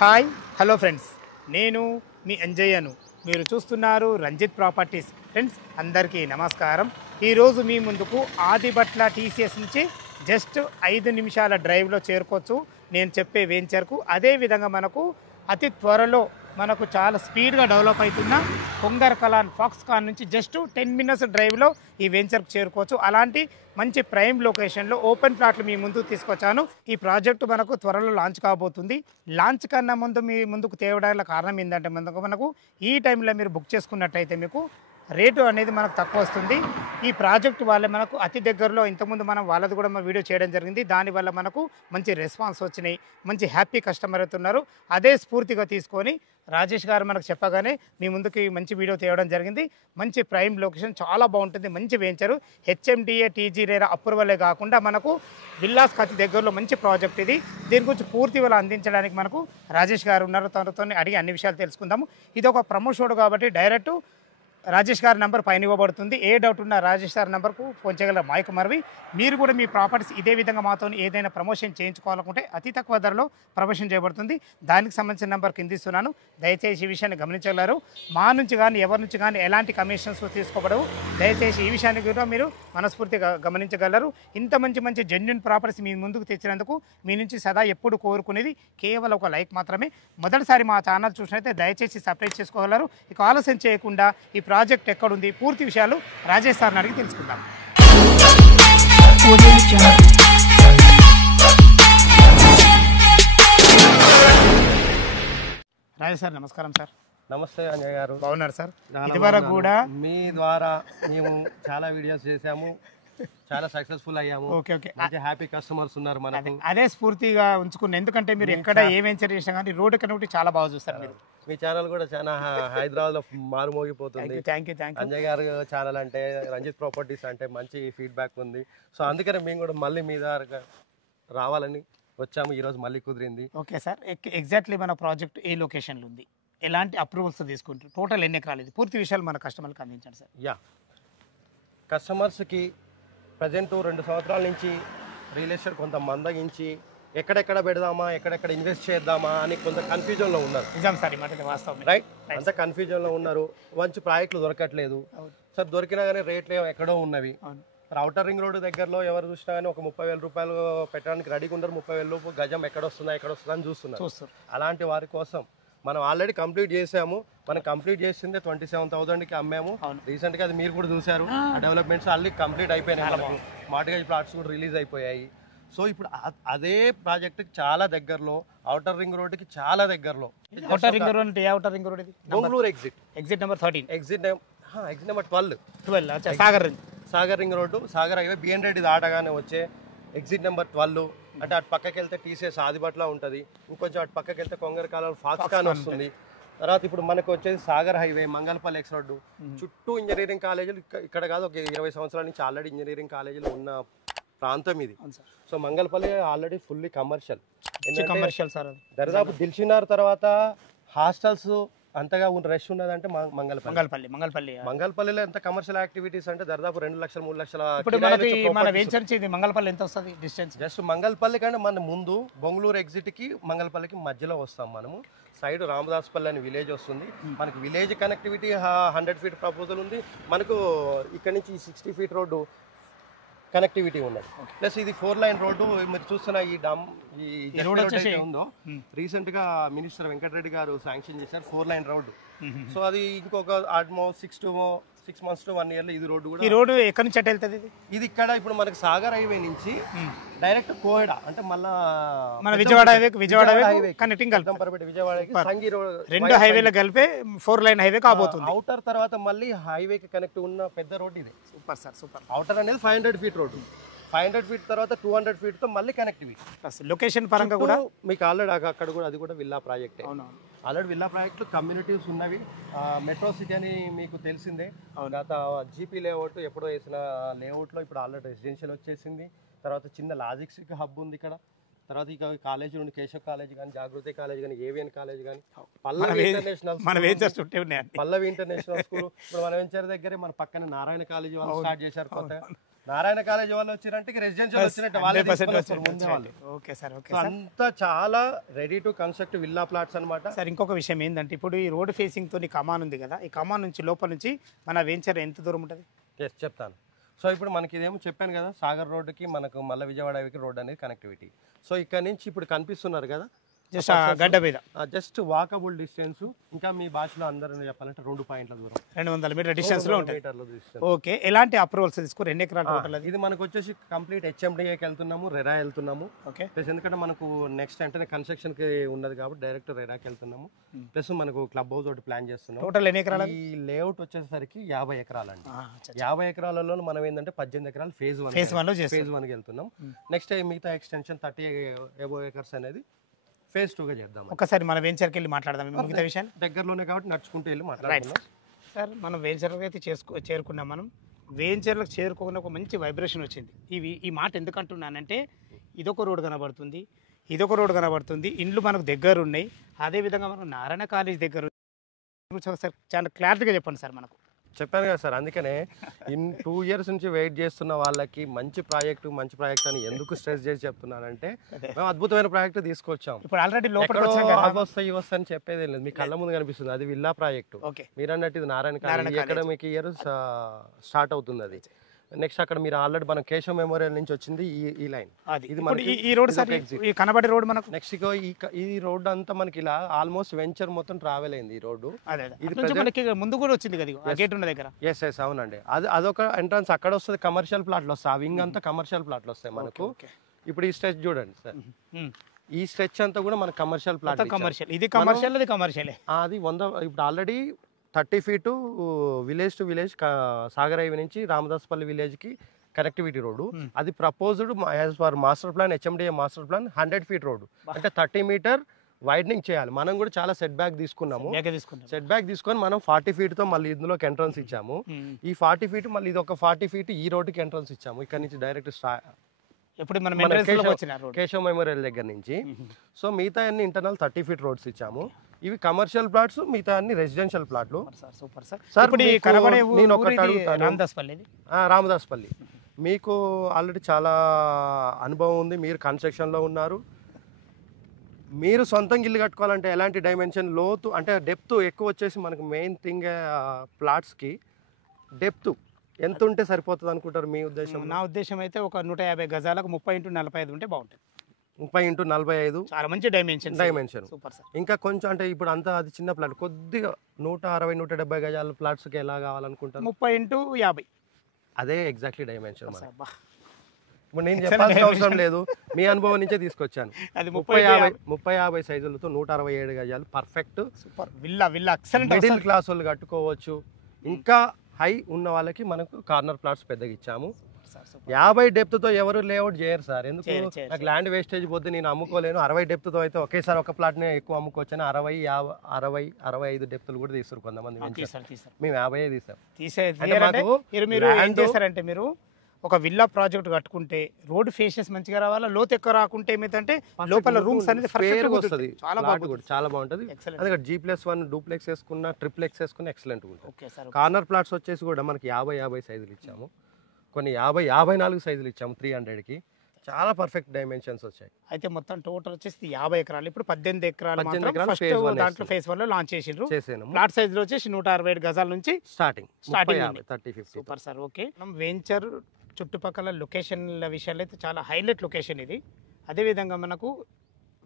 Hi hello friends, నేను మీ అంజయ్యను. మీరు చూస్తున్నారు రంజిత్ ప్రాపర్టీస్. ఫ్రెండ్స్ అందరికీ నమస్కారం. ఈరోజు మీ ముందుకు ఆదిబట్ల టీసీఎస్ నుంచి జస్ట్ 5 నిమిషాల డ్రైవ్లో చేరుకోవచ్చు నేను చెప్పే వెంచర్కు. అదేవిధంగా మనకు అతి త్వరలో మనకు చాలా స్పీడ్గా డెవలప్ అవుతున్న కొంగర్ కలాన్ ఫాక్స్కాన్ నుంచి జస్ట్ 10 మినిట్స్ డ్రైవ్లో ఈ వెంచర్కు చేరుకోవచ్చు. అలాంటి మంచి ప్రైమ్ లొకేషన్లో ఓపెన్ ప్లాట్లు మీ ముందుకు తీసుకొచ్చాను. ఈ ప్రాజెక్టు మనకు త్వరలో లాంచ్ కాబోతుంది. లాంచ్ కన్నా ముందు మీ ముందుకు తేవడానికి కారణం ఏంటంటే మనకు ఈ టైంలో మీరు బుక్ చేసుకున్నట్టయితే మీకు రేటు అనేది మనకు తక్కువ వస్తుంది. ఈ ప్రాజెక్ట్ వల్ల మనకు అతి దగ్గరలో ఇంతకుముందు మనం వాళ్ళది కూడా మన వీడియో చేయడం జరిగింది. దానివల్ల మనకు మంచి రెస్పాన్స్ వచ్చినాయి, మంచి హ్యాపీ కస్టమర్ అవుతున్నారు. అదే స్ఫూర్తిగా తీసుకొని రాజేష్ గారు మనకు చెప్పగానే మీ ముందుకి మంచి వీడియో తేవడం జరిగింది. మంచి ప్రైమ్ లొకేషన్, చాలా బాగుంటుంది, మంచి వెంచరు. హెచ్ఎండిఏ టీజీ రేరా అప్రూవలే కాకుండా మనకు విల్లాస్ అతి దగ్గరలో మంచి ప్రాజెక్ట్ ఇది. దీని గురించి పూర్తి వాళ్ళు అందించడానికి మనకు రాజేష్ గారు ఉన్నారు. తనతో అడిగి అన్ని విషయాలు తెలుసుకుందాము. ఇది ఒక ప్రమోషన్ కాబట్టి డైరెక్ట్ రాజేష్ గారి నెంబర్ పైన ఇవ్వబడుతుంది. ఏ డౌట్ ఉన్నా రాజేష్ గారి నెంబర్కు ఫోన్ చేయగల మైక్ మరవి. మీరు కూడా మీ ప్రాపర్టీస్ ఇదే విధంగా మాతో ఏదైనా ప్రమోషన్ చేయించుకోవాలనుకుంటే అతి తక్కువ ధరలో ప్రమోషన్ చేయబడుతుంది. దానికి సంబంధించిన నెంబర్ కింద ఇస్తున్నాను. దయచేసి ఈ విషయాన్ని గమనించగలరు. మా నుంచి కానీ ఎవరి నుంచి కానీ ఎలాంటి కమిషన్స్ తీసుకోబడవు. దయచేసి ఈ విషయాన్ని కూడా మీరు మనస్ఫూర్తిగా గమనించగలరు. ఇంత మంచి జెన్యున్ ప్రాపర్టీస్ మీ ముందుకు తెచ్చినందుకు మీ నుంచి సదా ఎప్పుడు కోరుకునేది కేవలం ఒక లైక్ మాత్రమే. మొదటిసారి మా ఛానల్ చూసినైతే దయచేసి సబ్స్క్రైబ్ చేసుకోగలరు. ఇక ఆలస్యం చేయకుండా ఈ ప్రాజెక్ట్ ఎక్కడుంది, పూర్తి విషయాలు రాజేష్ సార్ని అడిగి తెలుసుకుందాం. రాజేష్ సార్ నమస్కారం సార్. నమస్తే అంజయ్ గారు, బాగున్నారు సార్? ఇదివరకు కూడా మీ ద్వారా మేము చాలా వీడియోస్ చేసాము, చాలా సక్సెస్ఫుల్ అయ్యాము. ఓకే మంచి హ్యాపీ కస్టమర్స్ ఉన్నారు మనకు. అదే స్ఫూర్తిగా ఉంచుకున్న, ఎందుకంటే మీరు ఎక్కడ ఏ వెంచర్ చేసినా కానీ రోడ్డు కనెక్టివిటీ చాలా బాగా చూస్తారు మీరు. మీ ఛానల్ కూడా చాలా హైదరాబాద్ లో మారుమోగిపోతుంది. Thank you. అంజయ్ గారు ఛానల్ అంటే, రంజిత్ ప్రాపర్టీస్ అంటే మంచి ఫీడ్బ్యాక్ ఉంది. సో అందుకనే మేము కూడా మళ్ళీ మీ ద్వారా రావాలని వచ్చాము. ఈ రోజు మళ్ళీ కుదిరింది. ఓకే సార్, ఎగ్జాక్ట్లీ మన ప్రాజెక్ట్ ఏ లొకేషన్లో ఉంది, ఎలాంటి అప్రూవల్స్ తీసుకుంటారు, టోటల్ ఎన్ని ఎకరాలు, ఇది పూర్తి విషయాలు మన కస్టమర్కి అందించండి సార్. యా, కస్టమర్స్కి ప్రజెంట్ 2 సంవత్సరాల నుంచి రియల్ ఎస్టేట్ కొంత మందగించి ఎక్కడెక్కడ పెడదామా, ఎక్కడెక్కడ ఇన్వెస్ట్ చేద్దామా అని కొంత కన్ఫ్యూజన్లో ఉన్నారు. నిజం సార్, ఈ మాట వాస్తవం. రైట్, అంత కన్ఫ్యూజన్లో ఉన్నారు. మంచి ప్రాజెక్టులు దొరకట్లేదు సార్. దొరికినా కానీ రేట్లు ఎక్కడో ఉన్నవి. ఔటర్ రింగ్ రోడ్డు దగ్గరలో ఎవరు చూసినా కానీ ఒక 30,000 రూపాయలు పెట్టడానికి రెడీగా ఉండరు. 30,000 రూపాయలు గజం ఎక్కడొస్తుందా అని చూస్తున్నారు. అలాంటి వారి కోసం మనం ఆల్రెడీ కంప్లీట్ చేసాము. మనం కంప్లీట్ చేసిందే 27,000కి అమ్మాము. రీసెంట్గా అది మీరు కూడా చూసారు. ఆ డెవలప్మెంట్స్ అల్లి కంప్లీట్ అయిపోయినాయి. మనకు మార్టిగేజ్ ప్లాట్స్ కూడా రిలీజ్ అయిపోయాయి. సో ఇప్పుడు అదే ప్రాజెక్ట్ చాలా దగ్గరలో, ఔటర్ రింగ్ రోడ్డుకి చాలా దగ్గరలో. ఔటర్ రింగ్ రోడ్ అంటే ఏ ఔటర్ రింగ్ రోడ్ ఇది? Bongaluru exit number 13, exit number 12. Sagar ring road, Sagar highway, BN Reddy దాటగానే వచ్చే ఎగ్జిట్ నెంబర్ 12. అంటే అటు పక్కకి వెళ్తే టీసీఎస్ ఆదిబట్ల ఉంటుంది. ఇంకొంచెం అటు పక్కకి వెళ్తే కొంగర్ కాలం ఫాక్స్కాన్ వస్తుంది. తర్వాత ఇప్పుడు మనకు వచ్చేది Sagar highway, Mangalpalli X road. చుట్టూ ఇంజనీరింగ్ కాలేజీలు ఇక్కడ కాదు, ఒక 20 సంవత్సరాల నుంచి ఆల్రెడీ ఇంజనీరింగ్ కాలేజీలు ఉన్న ప్రాంతం ఇది. So Mangalpalli already fully commercial. దరిదాపు దిల్షినార్ తర్వాత హాస్టల్స్ అంతగా రష్ ఉన్నదంటే మంగళపల్లిలో ఎంత కమర్షియల్ యాక్టివిటీస్ అంటే దాదాపు 2 లక్షలు 3 లక్షల. మంగళపల్లి ఎంత వస్తుంది డిస్టెన్స్? జస్ట్ మంగళపల్లి కంటే మన ముందు బొంగళూరు ఎగ్జిట్ కి మంగళపల్లికి మధ్యలో వస్తాం మనము. సైడ్ రామదాస్పల్లి అనే విలేజ్ వస్తుంది. మనకి విలేజ్ కనెక్టివిటీ 100 ఫీట్ ప్రపోజల్ ఉంది. మనకు ఇక్కడ నుంచి 60 ఫీట్ రోడ్డు కనెక్టివిటీ ఉన్నది. ప్లస్ ఇది 4 లైన్ రోడ్డు. మీరు చూస్తున్న ఈ రోడ్ ఉందో రీసెంట్ గా మినిస్టర్ వెంకటరెడ్డి గారు శాంక్షన్ చేశారు 4 లైన్ రోడ్డు. సో అది ఇంకొక ఆల్మోస్ట్ 6 months to 1 year లో ఇది రోడ్డు కూడా. ఈ రోడ్డు ఎక్కడి నుంచి వెళ్తుంది? ఇది ఇక్కడ ఇప్పుడు మనకి సాగర్ హైవే నుంచి డైరెక్ట్ కోహెడా అంటే మళ్ళా మన విజయవాడ హైవే కనెక్టింగ్ విజయవాడకి సంగి రోడ్, 2 హైవేలు కలిపే 4 లైన్ హైవే కాబోతుంది. ఔటర్ తర్వాత మళ్ళీ హైవేకి కనెక్ట్ ఉన్న పెద్ద రోడ్ ఇది. Super sir, super. ఔటర్ అనేది 500 ఫీట్ రోడ్డు. 500 ఫీట్ తర్వాత 200 ఫీట్ తో మళ్ళీ కనెక్టివిటీ. లొకేషన్ పరంగా కూడా మీకు ఆల్రెడీ అక్కడ కూడా అది కూడా villa project. Already villa project communities ఉన్నవి. మెట్రో సిటీ అని మీకు తెలిసిందే. గత జీపీ లేఅవుట్ ఎప్పుడో వేసిన లేఅవుట్లో ఇప్పుడు ఆల్రెడీ రెసిడెన్షియల్ వచ్చేసింది. తర్వాత చిన్న లాజిస్టిక్ హబ్ ఉంది ఇక్కడ. తర్వాత ఇక కాలేజీ ఉంది, కేశవ్ కాలేజ్ కానీ, జాగృతి కాలేజ్ కానీ, ఏవిఎన్ కాలేజ్ కానీ, పల్లవి ఇంటర్నేషనల్ స్కూల్. ఇప్పుడు మన వెంచర్ దగ్గరే మన పక్కన నారాయణ కాలేజీ వాళ్ళు స్టార్ట్ చేశారు కొత్తగా. నారాయణ కాలేజ్ వాళ్ళు వచ్చారంటే రెసిడెన్షియల్ వచ్చినట్టు వాళ్ళే తీసుకొని వస్తారు ముందే వాళ్ళు. ఓకే సార్, ఓకే సో అంతా చాలా ready to construct villa plots అన్నమాట. సార్. ఇంకొక విషయం ఏంటంటే ఇప్పుడు ఈ రోడ్ ఫేసింగ్ తోని కమాన్ ఉంది కదా, ఈ కమాన్ నుంచి లోపల నుంచి మన వెంచర్ ఎంత దూరం ఉంటుంది? ఎస్ చెప్తాను. సో ఇప్పుడు మనకి ఇదేమో చెప్పాను కదా, సాగర్ రోడ్డుకి మనకు మళ్ళీ విజయవాడ రోడ్ అనేది కనెక్టివిటీ. సో ఇక్కడ నుంచి ఇప్పుడు కనిపిస్తున్నారు కదా జస్ట్ గడ్డ మీద, జస్ట్ వాకబుల్ డిస్టెన్స్. ఇంకా మీ భాషలో అందరూ చెప్పాలంటే 2 పాయింట్ల దూరం, 200 మీటర్ డిస్టెన్స్ లో ఉంటుంది. మీటర్ల distance. ఓకే, ఎలాంటి అప్రూవల్స్ తీసుకోరు? 2 ఎకరాల టోటల్ అది? ఇది మనకు వచ్చేసి కంప్లీట్ హెచ్ఎండిఏకి వెళ్తున్నాము, రెరా వెళ్తున్నాము. ఓకే, ప్లస్ ఎందుకంటే మనకు నెక్స్ట్ అంటే కన్స్ట్రక్షన్ కి ఉన్నది కాబట్టి డైరెక్ట్ రెరాకి వెళ్తున్నాము. ప్లస్ మనకు క్లబ్ హౌస్ ఒకటి ప్లాన్ చేస్తున్నాము. టోటల్ ఎన్ని ఎకరాలు? ఈ లేఅవుట్ వచ్చేసరికి 50 ఎకరాలండి. 50 ఎకరాలలో మనం ఏంటంటే 18 ఎకరాలు ఫేజ్ 1 లో చేస్తాం. ఫేజ్ 1కి వెళ్తున్నాం. నెక్స్ట్ మిగతా ఎక్స్టెన్షన్ 30 అబోవ్ ఎకర్స్ అనేది ఫేజ్ 2గా చేద్దాం. ఒకసారి మన వెంచర్కి వెళ్ళి మాట్లాడదాం మిగతా విషయాలు. దగ్గరలోనే కాబట్టి నడుచుకుంటూ వెళ్ళి రైట్ మాట్లాడుతున్నాం. సార్. మనం వెంచర్కి అయితే చేరుకున్నాం. మనం వెంచర్లకు చేరుకోకుండా ఒక మంచి వైబ్రేషన్ వచ్చింది. ఈ మాట ఎందుకు అంటున్నానంటే ఇదొక రోడ్ కనబడుతుంది, ఇదొక రోడ్ కనబడుతుంది, ఇండ్లు మనకు దగ్గర ఉన్నాయి. అదేవిధంగా మనకు నారాయణ కాలేజ్ దగ్గర. సార్ చాలా క్లారిటీగా చెప్పండి సార్. మనకు చెప్పాను కదా సార్, అందుకనే 2 years నుంచి వెయిట్ చేస్తున్న వాళ్ళకి మంచి ప్రాజెక్ట్ అని ఎందుకు స్ట్రెస్ చేసి చెప్తున్నానంటే మేము అద్భుతమైన ప్రాజెక్ట్ తీసుకొచ్చాం. ఇప్పుడు ఆల్రెడీ లోపల వస్తాయి అని చెప్పేది లేదు, మీ కళ్ళ ముందు కనిపిస్తుంది. అది విల్లా ప్రాజెక్ట్. మీరు అన్నట్టు ఇది Narayana college academic year start అవుతుంది. అది నెక్స్ట్ అక్కడ మీరు ఆల్రెడీ మన కేశవ మెమోరియల్ నుంచి వచ్చింది ఈ లైన్. ఇది ఈ రోడ్ సార్, ఈ కనబడే రోడ్ మనకు. నెక్స్ట్ ఈ రోడ్ అంతా మనకి ఇలా ఆల్మోస్ట్ వెంచర్ మొత్తం ట్రావెల్ అయింది ఈ రోడ్డు. ఇది ముందు కూడా వచ్చింది కదా గేట్ ఉన్న దగ్గర. ఎస్ అవునండి. అదొక ఎంట్రన్స్ అక్కడ వస్తుంది. కమర్షియల్ ప్లాట్లు వస్తాయి, ఆ వింగ్ అంతా కమర్షియల్ ప్లాట్లు వస్తాయి మనకు. ఇప్పుడు ఈ స్ట్రెచ్ చూడండి సార్, ఈ స్ట్రెచ్ అంతా కూడా మనకు కమర్షియల్ ప్లాట్. కమర్షియల్, ఇది కమర్షియల్, అది కమర్షియల్. అది 100 ఇప్పుడు already 30 feet village to village Sagar highway నుంచి రామదాస్పల్లి విలేజ్కి కనెక్టివిటీ రోడ్డు. అది proposed as per master plan, HMDA master plan 100 feet road, అంటే 30 meter వైడనింగ్ చేయాలి. మనం కూడా చాలా సెట్ బ్యాక్ తీసుకున్నాము. సెట్ బ్యాక్ తీసుకొని మనం 40 feet తో మళ్ళీ ఇందులోకి ఎంట్రన్స్ ఇచ్చాము. ఈ 40 feet మళ్ళీ ఇది ఒక 40 feet ఈ రోడ్డుకి ఎంట్రన్స్ ఇచ్చాము. ఇక్కడ నుంచి డైరెక్ట్ కేశవ మెమోరియల్ దగ్గర నుంచి. సో మిగతా అన్ని ఇంటర్నల్ 30 feet రోడ్స్ ఇచ్చాము. ఇవి కమర్షియల్ ప్లాట్స్, మిగతా అన్ని రెసిడెన్షియల్ ప్లాట్లు. రామదాస్పల్లి మీకు ఆల్రెడీ చాలా అనుభవం ఉంది, మీరు కన్స్ట్రక్షన్లో ఉన్నారు. మీరు సొంతంగా ఇల్లు కట్టుకోవాలంటే ఎలాంటి డైమెన్షన్, లోతు అంటే డెప్త్ ఎక్కువ వచ్చేసి మనకు మెయిన్ థింగ్ ప్లాట్స్కి డెప్త్ ఎంత ఉంటే సరిపోతుంది అనుకుంటారు మీ ఉద్దేశం? నా ఉద్దేశం అయితే ఒక 150 గజాలకు 30 x 45 ఉంటే బాగుంటుంది. 30 x 45 చాలా మంచి డైమెన్షన్. Super sir. ఇంకా కొంచెం అంటే ఇప్పుడు అంతా అది చిన్న ప్లాట్, కొద్దిగా 160 170 గజాల ప్లాట్స్కి ఎలా కావాలనుకుంటారు? 30 x 50. అదే ఎగ్జాక్ట్లీ డైమెన్షన్. ఇప్పుడు నేను చెప్పాల్సిన అవసరం లేదు, మీ అనుభవం నుంచే తీసుకొచ్చాను. 30-50 సైజులతో 167 గజాలు perfect. Super villa excellent. Middle class వాళ్ళు కట్టుకోవచ్చు. ఇంకా హై ఉన్న వాళ్ళకి మనకు కార్నర్ ప్లాట్స్ పెద్దగా ఇచ్చాము. 50 డెప్త్తో ఎవరు లేఅవుట్ చేయరు సార్, ఎందుకు? నాకు ల్యాండ్ వేస్టేజ్ పోద్ది, నేను అమ్ముకోలేను. 60 డెప్త్తో అయితే ఒకేసారి ఒక ప్లాట్ని ఎక్కువ అమ్ముకోవచ్చు. 60-65 డెప్త్లు కూడా తీస్తారు కొంతమంది. మేము 50 తీసాం. మీరు ఒక విల్లా ప్రాజెక్ట్ కట్టుకుంటే రోడ్ ఫేసెస్ మంచిగా రావాలా, లోతు ఎక్కువ రాకుంటే ఏమైందంటే లోపల రూమ్స్ అనేది వస్తుంది. చాలా బాగుంటుంది. అందుకే G+1 డూప్లెక్స్ వేసుకున్న, ట్రిప్లెక్స్ వేసుకున్న ఎక్సలెంట్ ఉంటుంది. కార్నర్ ప్లాట్స్ వచ్చేసి కూడా మనకి 50 సైజులు ఇచ్చాము, కొన్ని 54 సైజులు ఇచ్చాము 300కి. చాలా పర్ఫెక్ట్ డైమెన్షన్స్ వచ్చాయి. అయితే మొత్తం టోటల్ వచ్చేసి 50 ఎకరాలు. ఇప్పుడు 18 ఎకరాలు దాంట్లో ఫేజ్ 1 లో లాంచ్ చేసిండ్రు. ప్లాట్ సైజ్ లో వచ్చేసి 167 గజాల నుంచి స్టార్టింగ్ 30-50. Super sir. ఓకే, మనం వెంచర్ చుట్టుపక్కల లొకేషన్ల విషయాలు అయితే చాలా హైలైట్ లొకేషన్ ఇది. అదేవిధంగా మనకు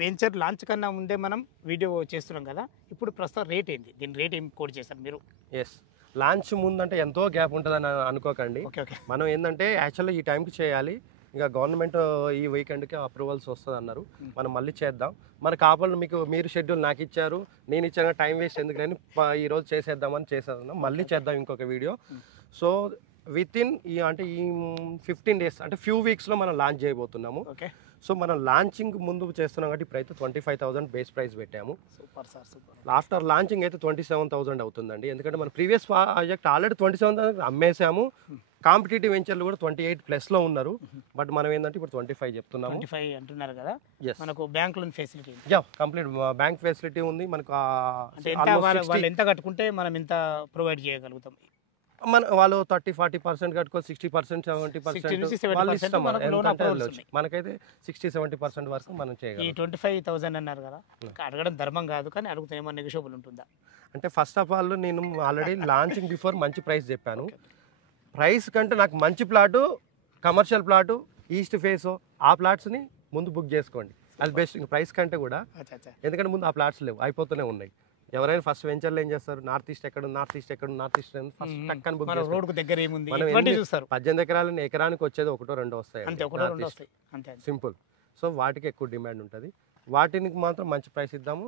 వెంచర్ లాంచ్ కన్నా ముందే మనం వీడియో చేస్తున్నాం కదా, ఇప్పుడు ప్రస్తుతం రేట్ ఏంటి, దీని రేట్ ఏం కోడ్ చేశారు మీరు? ఎస్, లాంచ్ ముందంటే ఎంతో గ్యాప్ ఉంటుందని అనుకోకండి. మనం ఏంటంటే యాక్చువల్గా ఈ టైంకి చేయాలి, ఇంకా గవర్నమెంట్ ఈ వీకెండ్కి అప్రూవల్స్ వస్తుంది అన్నారు. మనం మళ్ళీ చేద్దాం. మన కాపాడు మీరు షెడ్యూల్ నాకు ఇచ్చారు, నేను ఇచ్చాను, టైం వేస్ట్ ఎందుకని ఈరోజు చేసేద్దాం. మళ్ళీ చేద్దాం ఇంకొక వీడియో. సో విత్ ఇన్ ఈ 15 days అంటే ఫ్యూ వీక్స్లో మనం లాంచ్ చేయబోతున్నాము. సో మనం లాంచింగ్ ముందు చేస్తున్నాం కాబట్టి ఇప్పుడైతే 25,000 బేస్ ప్రైస్ పెట్టాము. ఆఫ్టర్ లాంచింగ్ అయితే 27,000 అవుతుందండి. ఎందుకంటే మన ప్రీవియస్ ప్రాజెక్ట్ ఆల్రెడీ 27,000 అమ్మేసాము. కాంపిటేటివ్ వెంచర్లు కూడా 28+ ఉన్నారు. బట్ మనం ఏంటంటే ఇప్పుడు 25 చెప్తున్నాము. 25 అంటున్నారు కదా, మనకు bank loan facility complete bank facility ఉంది మనకు. ఎంత కట్టుకుంటే మనం ఎంత ప్రొవైడ్ చేయగలుగుతాం? మన వాళ్ళు 30-40% కట్టుకో 60% 70% నుంచి వాళ్ళు 70% ఇష్టం మనకు loan ఎంత approvals ఉన్నాయి. మనకైతే 60-70% వరకు మనం ఈ చేయగలం 25,000 అన్నారు కదా, అడగడం ధర్మం కాదు, కానీ అడుగుతే ఏమన్నా నెగోషియబుల్ ఉంటుందా? అంటే ఫస్ట్ ఆఫ్ ఆల్ నేను ఆల్రెడీ లాంచింగ్ బిఫోర్ మంచి ప్రైస్ చెప్పాను. ప్రైస్ కంటే నాకు మంచి plot, commercial plot, east face ఆ ప్లాట్స్ని ముందు బుక్ చేసుకోండి. అది బెస్ట్ ప్రైస్ కంటే కూడా. అచ్చా అచ్చా. ఎందుకంటే ముందు ఆ ప్లాట్స్ లేవు, అయిపోతూనే ఉన్నాయి. ఎవరైనా ఫస్ట్ వెంచర్లో ఏం చేస్తారు, నార్త్ ఈస్ట్ ఎక్కడ ఫస్ట్ టక్కని బుక్ మన చేస్తారు. రోడ్కు దగ్గర ఏముంది మనం ఇటువంటి చూస్తారు. 18 ఎకరాలని ఎకరానికి వచ్చేది 1-2 వస్తాయి, అంతే, ఒకటో రెండో వస్తాయి అంతే. సింపుల్. సో వాటికి ఎక్కువ డిమాండ్ ఉంటుంది, వాటికి మాత్రం మంచి ప్రైస్ ఇద్దాము.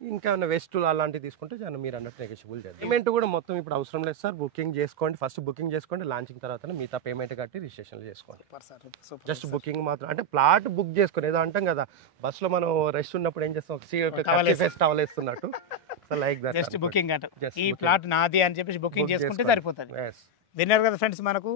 ఇంకా వెస్ట్ అలాంటివి తీసుకుంటే మీరు అన్నట్టు నెగోషియబుల్ చేద్దాం. పేమెంట్ కూడా మొత్తం ఇప్పుడు అవసరం లేదు సార్, బుకింగ్ చేసుకోండి, ఫస్ట్ బుకింగ్ చేసుకోండి, లాంచింగ్ తర్వాత మిగతా పేమెంట్ కట్టి రిజిస్ట్రేషన్ చేసుకోండి. జస్ట్ బుకింగ్ మాత్రం, అంటే ప్లాట్ బుక్ చేసుకుని ఏదో అంటాం కదా బస్సులో మనం రెస్ట్ ఉన్నప్పుడు ఏం చేస్తాం, టవల్ వేస్తున్నట్టు. So like that, just booking అంట, ఈ ప్లాట్ నాది అని చెప్పేసి బుకింగ్ చేసుకుంటే సరిపోతుంది. విన్నారు కదా ఫ్రెండ్స్, మనకు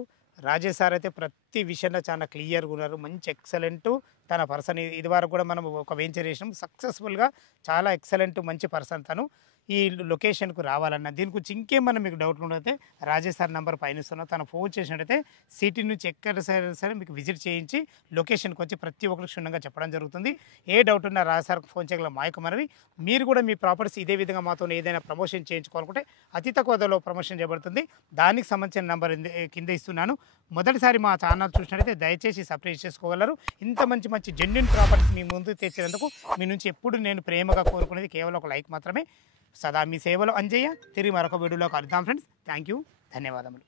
రాజేష్ సార్ అయితే ప్రతి విషయంలో చాలా క్లియర్గా ఉన్నారు, మంచి ఎక్సలెంట్ తన పర్సన్. ఇది వరకు కూడా మనం ఒక వెంచర్ చేసినాం సక్సెస్ఫుల్గా, చాలా ఎక్సలెంట్ మంచి పర్సన్ తను. ఈ లొకేషన్కు రావాలన్న దీని గురించి ఇంకేమన్నా మీకు డౌట్లు ఉండైతే రాజేష్ సార్ నెంబర్ పైన ఇస్తున్నా, తను ఫోన్ చేసినట్టయితే సిటీ నుంచి ఎక్కడ సరే మీకు విజిట్ చేయించి లొకేషన్కి వచ్చి ప్రతి ఒక్కరికి క్షుణ్ణంగా చెప్పడం జరుగుతుంది. ఏ డౌట్ ఉన్నా రాజేష్ సార్కి ఫోన్ చేయగల మాయకు మనవి. మీరు కూడా మీ ప్రాపర్టీస్ ఇదే విధంగా మాతో ఏదైనా ప్రమోషన్ చేయించుకోవాలనుకుంటే అతి తక్కువ ధరలో ప్రమోషన్ చేయబడుతుంది. దానికి సంబంధించిన నెంబర్ కింద ఇస్తున్నాను. మొదటిసారి మా ఛానల్ చూసినట్టయితే దయచేసి సబ్స్క్రైబ్ చేసుకోగలరు. ఇంత మంచి మంచి జెన్యూన్ ప్రాపర్టీస్ మీ ముందు తెచ్చినందుకు మీ నుంచి ఎప్పుడు నేను ప్రేమగా కోరుకునేది కేవలం ఒక లైక్ మాత్రమే. సదా మీ సేవలో అంజయ్య. తిరిగి మరొక వీడియోలో కలుద్దాం ఫ్రెండ్స్. థ్యాంక్ యూ, ధన్యవాదములు.